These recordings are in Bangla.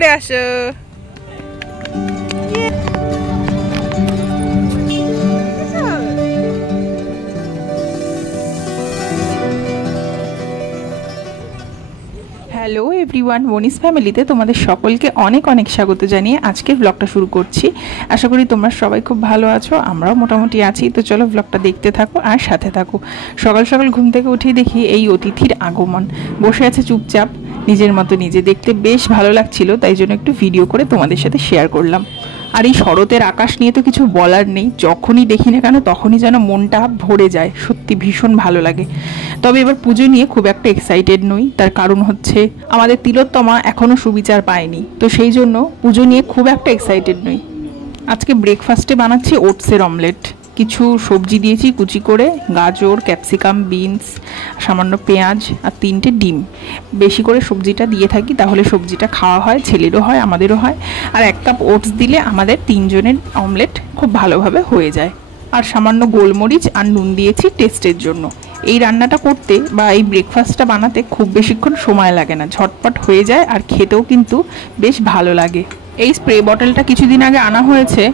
করে আসো। হ্যালো এভরিওয়ান, মনিস ফ্যামিলিতে তোমাদের সকলকে অনেক অনেক স্বাগত জানিয়ে আজকের ব্লগটা শুরু করছি। আশা করি তোমরা সবাই খুব ভালো আছো, আমরাও মোটামুটি আছি। তো চলো ব্লগটা দেখতে থাকো আর সাথে থাকো। সকাল সকাল ঘুম থেকে উঠেই দেখি এই অতিথির আগমন, বসে আছে চুপচাপ নিজের মতো নিজে, দেখতে বেশ ভালো লাগছিল, তাই জন্য একটু ভিডিও করে তোমাদের সাথে শেয়ার করলাম। আর এই শরতের আকাশ নিয়ে তো কিছু বলার নেই, যখনই দেখি না কেন তখনই যেন মনটা ভরে যায়, সত্যি ভীষণ ভালো লাগে। তবে এবার পুজো নিয়ে খুব একটা এক্সাইটেড নই, তার কারণ হচ্ছে আমাদের তিলোত্তমা এখনও সুবিচার পায়নি, তো সেই জন্য পুজো নিয়ে খুব একটা এক্সাইটেড নই। আজকে ব্রেকফাস্টে বানাচ্ছি ওটসের অমলেট। কিছু সবজি দিয়েছি কুচি করে, গাজর, ক্যাপসিকাম, বিনস, সামান্য পেঁয়াজ আর 3টে ডিম। বেশি করে সবজিটা দিয়ে থাকি, তাহলে সবজিটা খাওয়া হয়, ছেলেরও হয় আমাদেরও হয়। আর 1 কাপ ওটস দিলে আমাদের 3 জনের অমলেট খুব ভালোভাবে হয়ে যায়। আর সামান্য গোলমরিচ আর নুন দিয়েছি টেস্টের জন্য। এই রান্নাটা করতে বা এই ব্রেকফাস্টটা বানাতে খুব বেশিক্ষণ সময় লাগে না, ঝটপট হয়ে যায় আর খেতেও কিন্তু বেশ ভালো লাগে। এই স্প্রে বটলটা কিছুদিন আগে আনা হয়েছে।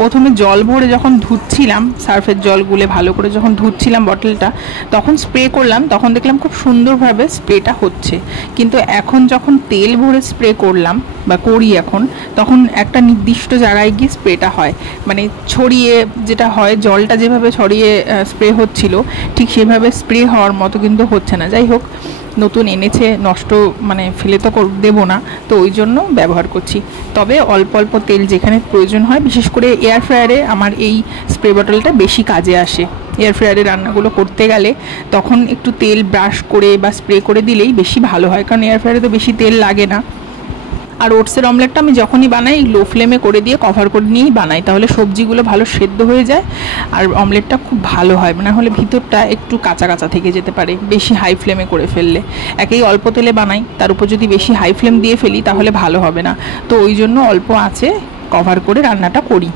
প্রথমে জল ভরে যখন ধুচ্ছিলাম, সার্ফের জল গুলে ভালো করে যখন ধুচ্ছিলাম বটলটা, তখন স্প্রে করলাম, তখন দেখলাম খুব সুন্দরভাবে স্প্রেটা হচ্ছে। কিন্তু এখন যখন তেল ভরে স্প্রে করলাম বা করি এখন, তখন একটা নির্দিষ্ট জায়গায় গিয়ে স্প্রেটা হয়, মানে ছড়িয়ে যেটা হয়, জলটা যেভাবে ছড়িয়ে স্প্রে হচ্ছিল ঠিক সেভাবে স্প্রে হওয়ার মতো কিন্তু হচ্ছে না। যাই হোক, নতুন এনেছে, নষ্ট মানে ফেলে তো দেবো না, তো ওই জন্য ব্যবহার করছি। তবে অল্প অল্প তেল যেখানে প্রয়োজন হয়, বিশেষ করে এয়ার ফ্রায়ারে আমার এই স্প্রে বটলটা বেশি কাজে আসে। এয়ার ফ্রায়ারে রান্নাগুলো করতে গেলে তখন একটু তেল ব্রাশ করে বা স্প্রে করে দিলেই বেশি ভালো হয়, কারণ এয়ার ফ্রায়ারে তো বেশি তেল লাগে না। আর ওটসের অমলেটটা আমি যখনই বানাই লো ফ্লেমে করে দিয়ে কভার করে নিয়েই বানাই, তাহলে সবজিগুলো ভালো সেদ্ধ হয়ে যায় আর অমলেটটা খুব ভালো হয়। না হলে ভিতরটা একটু কাঁচা কাঁচা থেকে যেতে পারে বেশি হাই ফ্লেমে করে ফেললে। একেই অল্প তেলে বানাই, তার উপর যদি বেশি হাই ফ্লেম দিয়ে ফেলি তাহলে ভালো হবে না, তো ওই জন্য অল্প আঁচে কভার করে রান্নাটা করি।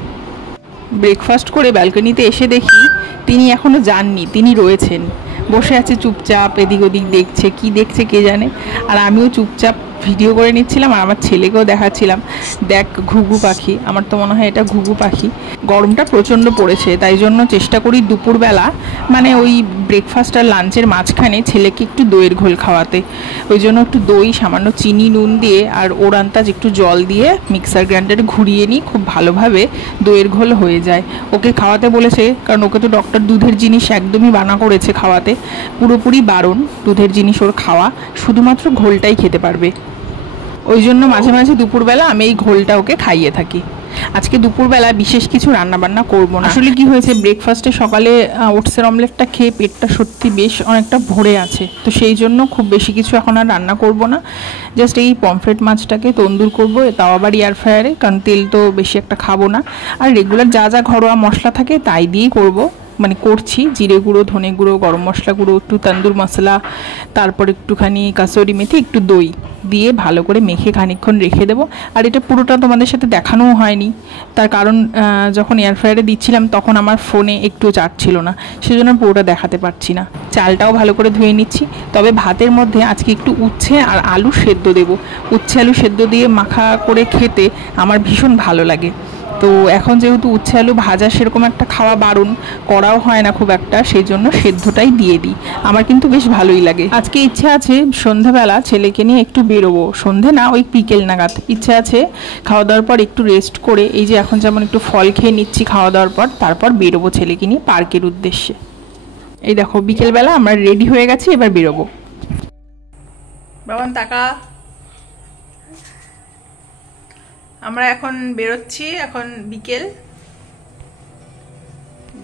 ব্রেকফাস্ট করে ব্যালকনিতে এসে দেখি তিনি এখনও যাননি, তিনি রয়েছেন, বসে আছে চুপচাপ, এদিক ওদিক দেখছে, কি দেখছে কে জানে। আর আমিও চুপচাপ ভিডিও করে নিচ্ছিলাম আর আমার ছেলেকেও দেখাচ্ছিলাম, দেখ ঘুঘু পাখি। আমার তো মনে হয় এটা ঘুঘু পাখি। গরমটা প্রচণ্ড পড়েছে, তাই জন্য চেষ্টা করি দুপুরবেলা, মানে ওই ব্রেকফাস্ট আর লাঞ্চের মাঝখানে ছেলেকে একটু দইয়ের ঘোল খাওয়াতে। ওই জন্য একটু দই, সামান্য চিনি, নুন দিয়ে আর ওর আন্দাজ একটু জল দিয়ে মিক্সার গ্রাইন্ডারে ঘুরিয়ে নিই, খুব ভালোভাবে দইয়ের ঘোল হয়ে যায়। ওকে খাওয়াতে বলেছে, কারণ ওকে তো ডক্টর দুধের জিনিস একদমই মানা করেছে খাওয়াতে, পুরোপুরি বারণ দুধের জিনিস ওর খাওয়া, শুধুমাত্র ঘোলটাই খেতে পারবে। ওই জন্য মাঝে মাঝে দুপুরবেলা আমি এই ঘোলটা ওকে খাইয়ে থাকি। আজকে দুপুরবেলা বিশেষ কিছু রান্নাবান্না করবো না। আসলে কি হয়েছে, ব্রেকফাস্টে সকালে ওটসের অমলেটটা খেয়ে পেটটা সত্যি বেশ অনেকটা ভরে আছে, তো সেই জন্য খুব বেশি কিছু এখন আর রান্না করব না। জাস্ট এই পমফ্রেট মাছটাকে তন্দুর করবো, তাও আবার এয়ার ফ্রায়ারে, কারণ তেল তো বেশি একটা খাবো না। আর রেগুলার যা যা ঘরোয়া মশলা থাকে তাই দিয়েই করবো, মানে করছি। জিরে গুঁড়ো, ধনে গুঁড়ো, গরম মশলা গুঁড়ো, একটু তন্দুর মশলা, তারপর একটুখানি কাসুরি মেথি, একটু দই দিয়ে ভালো করে মেখে খানিকক্ষণ রেখে দেবো। আর এটা পুরোটা তোমাদের সাথে দেখানোও হয়নি, তার কারণ যখন এয়ার ফ্রায়ারে দিচ্ছিলাম তখন আমার ফোনে একটু চার্জ ছিল না, সেজন্য পুরোটা দেখাতে পারছি না। চালটাও ভালো করে ধুয়ে নিচ্ছি। তবে ভাতের মধ্যে আজকে একটু উচ্ছে আর আলু সেদ্ধ দেবো। উচ্ছে আলু সেদ্ধ দিয়ে মাখা করে খেতে আমার ভীষণ ভালো লাগে। তো এখন যেহেতু উচ্ছে আলু ভাজা সেরকম একটা খাওয়া বারণ, করাও হয় না খুব একটা, সেই জন্য সেদ্ধটাই দিয়ে দিই। আমার কিন্তু বেশ ভালোই লাগে। আজকে ইচ্ছে আছে সন্ধ্যাবেলা ছেলেকে নিয়ে একটু বেরোবো, সন্ধে না ওই বিকেল নাগাদ ইচ্ছে আছে। খাওয়া দাওয়ার পর একটু রেস্ট করে, এই যে এখন যেমন একটু ফল খেয়ে নিচ্ছি খাওয়া দাওয়ার পর, তারপর বেরোবো ছেলেকে নিয়ে পার্কের উদ্দেশ্যে। এই দেখো বিকেলবেলা আমরা রেডি হয়ে গেছি, এবার বেরোবো। বাবান টাকা, আমরা এখন বেরোচ্ছি, এখন বিকেল,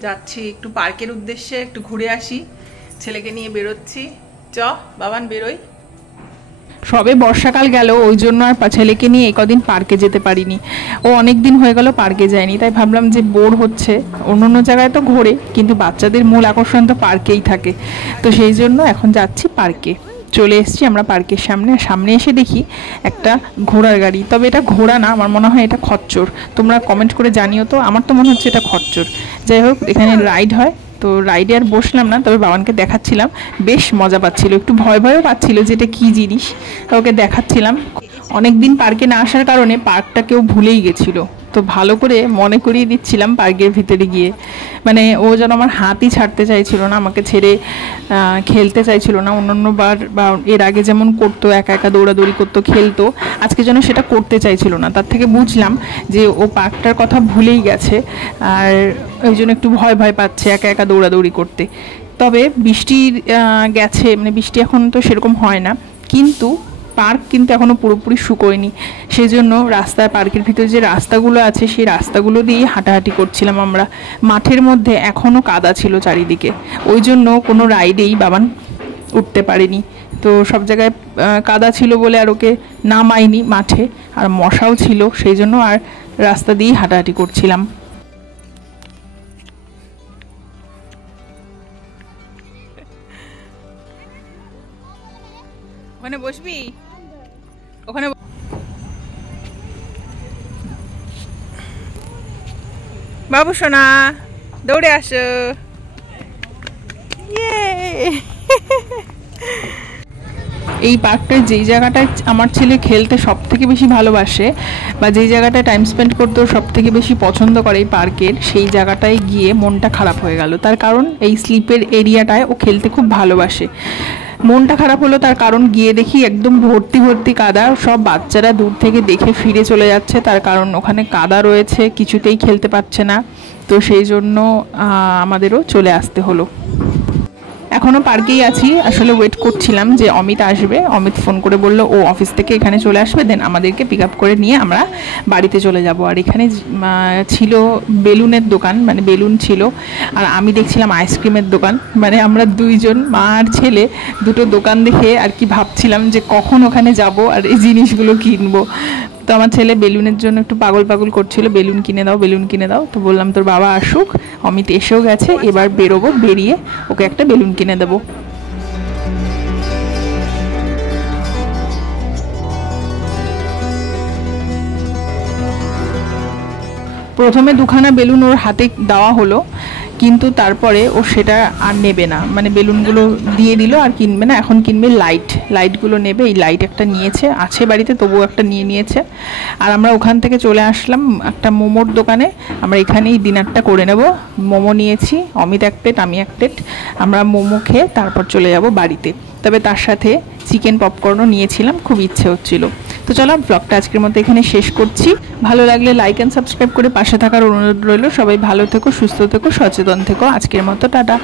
যাচ্ছি একটু পার্কের উদ্দেশ্যে, একটু ঘুরে আসি, ছেলেকে নিয়ে বেরোচ্ছি। চ বাবান বেরোই। সবে বর্ষাকাল গেল, ওই জন্য আর ছেলেকে নিয়ে একদিন পার্কে যেতে পারিনি। ও অনেক দিন হয়ে গেল পার্কে যায়নি, তাই ভাবলাম যে বোর হচ্ছে, অন্য অন্য জায়গায় তো ঘোরে, কিন্তু বাচ্চাদের মূল আকর্ষণ তো পার্কেই থাকে, তো সেই জন্য এখন যাচ্ছি পার্কে। চলে এসেছি আমরা পার্কের সামনে। সামনে এসে দেখি একটা ঘোড়ার গাড়ি, তবে এটা ঘোড়া না, আমার মনে হয় এটা খচ্চর। তোমরা কমেন্ট করে জানিও তো, আমার তো মনে হচ্ছে এটা খচ্চর। যাই হোক, এখানে রাইড হয়, তো রাইডে আর বসলাম না, তবে বাবানকে দেখাচ্ছিলাম, বেশ মজা পাচ্ছিল, একটু ভয় ভয়ও পাচ্ছিল যে এটা কী জিনিস, ওকে দেখাচ্ছিলাম। ও অনেক দিন পার্কে না আসার কারণে পার্কটা কেউ ভুলেই গেছিলো, তো ভালো করে মনে করিয়ে দিচ্ছিলাম পার্কের ভিতরে গিয়ে। মানে ও যেন আমার হাতই ছাড়তে চাইছিল না, আমাকে ছেড়ে খেলতে চাইছিল না। অন্যান্যবার বা এর আগে যেমন করতো, একা একা দৌড়াদৌড়ি করতো, খেলতো, আজকে যেন সেটা করতে চাইছিল না। তার থেকে বুঝলাম যে ও পার্কটার কথা ভুলেই গেছে, আর ওই জন্য একটু ভয় ভয় পাচ্ছে একা একা দৌড়াদৌড়ি করতে। তবে বৃষ্টির গেছে, মানে বৃষ্টি এখন তো সেরকম হয় না, কিন্তু পার্ক কিন্তু এখনও পুরোপুরি শুকোয়নি। সেই জন্য রাস্তায়, পার্কের ভিতরে যে রাস্তাগুলো আছে সেই রাস্তাগুলো দিয়েই হাঁটাহাঁটি করছিলাম আমরা। মাঠের মধ্যে এখনও কাদা ছিল চারিদিকে, ওই জন্য কোনো রাইডেই বাবান উঠতে পারেনি। তো সব জায়গায় কাদা ছিল বলে আর ওকে নামাইনি মাঠে, আর মশাও ছিল, সেই জন্য আর রাস্তা দিয়েই হাঁটাহাঁটি করছিলাম। ওখানে বসবি? ওখানে বাবু সোনা দৌড়ে আসো। এই পার্কটার যেই জায়গাটায় আমার ছেলে খেলতে সব থেকে বেশি ভালোবাসে, বা যেই জায়গাটায় টাইম স্পেন্ড করতেও সব থেকে বেশি পছন্দ করে এই পার্কের, সেই জায়গাটায় গিয়ে মনটা খারাপ হয়ে গেল। তার কারণ এই স্লিপের এরিয়াটায় ও খেলতে খুব ভালোবাসে। মনটা খারাপ হলো তার কারণ গিয়ে দেখি একদম ভর্তি ভর্তি কাদা, সব বাচ্চারা দূর থেকে দেখে ফিরে চলে যাচ্ছে, তার কারণ ওখানে কাদা রয়েছে, কিছুতেই খেলতে পারছে না। তো সেই জন্য আমাদেরও চলে আসতে হলো। এখনও পার্কেই আছি, আসলে ওয়েট করছিলাম যে অমিত আসবে। অমিত ফোন করে বললো ও অফিস থেকে এখানে চলে আসবে, দেন আমাদেরকে পিক আপ করে নিয়ে আমরা বাড়িতে চলে যাব। আর এখানে ছিল বেলুনের দোকান, মানে বেলুন ছিল, আর আমি দেখছিলাম আইসক্রিমের দোকান। মানে আমরা দুইজন, মা আর ছেলে, দুটো দোকান দেখে আর কি ভাবছিলাম যে কখন ওখানে যাব আর এই জিনিসগুলো কিনবো। তো আমার ছেলে বেলুনের জন্য একটু পাগল পাগল করছিল, বেলুন কিনে দাও, বেলুন কিনে দাও। তো বললাম তোর বাবা আসুক, অমিত এসেও গেছে, এবার বেরোবো, বেরিয়ে ওকে একটা বেলুন কিনে দেবো। প্রথমে দুখানা বেলুন ওর হাতে দেওয়া হলো, কিন্তু তারপরে ও সেটা আর নেবে না, মানে বেলুনগুলো দিয়ে দিল আর কিনবে না। এখন কিনবে লাইটগুলো নেবে। এই লাইট একটা নিয়েছে, আছে বাড়িতে, তবুও একটা নিয়েছে। আর আমরা ওখান থেকে চলে আসলাম একটা মোমোর দোকানে, আমরা এখানেই ডিনারটা করে নেব। মোমো নিয়েছি, অমিত এক প্লেট, আমি এক প্লেট। আমরা মোমো খেয়ে তারপর চলে যাব বাড়িতে। তবে তার সাথে চিকেন পপকর্নও নিয়েছিলাম, খুব ইচ্ছে হচ্ছিল। তো চলো ব্লগটা আজকের মতো এখানে শেষ করছি। ভালো লাগলে লাইক অ্যান্ড সাবস্ক্রাইব করে পাশে থাকার অনুরোধ রইল। সবাই ভালো থেকো, সুস্থ থেকো, সচেতন থেকো। আজকের মতো টাটা।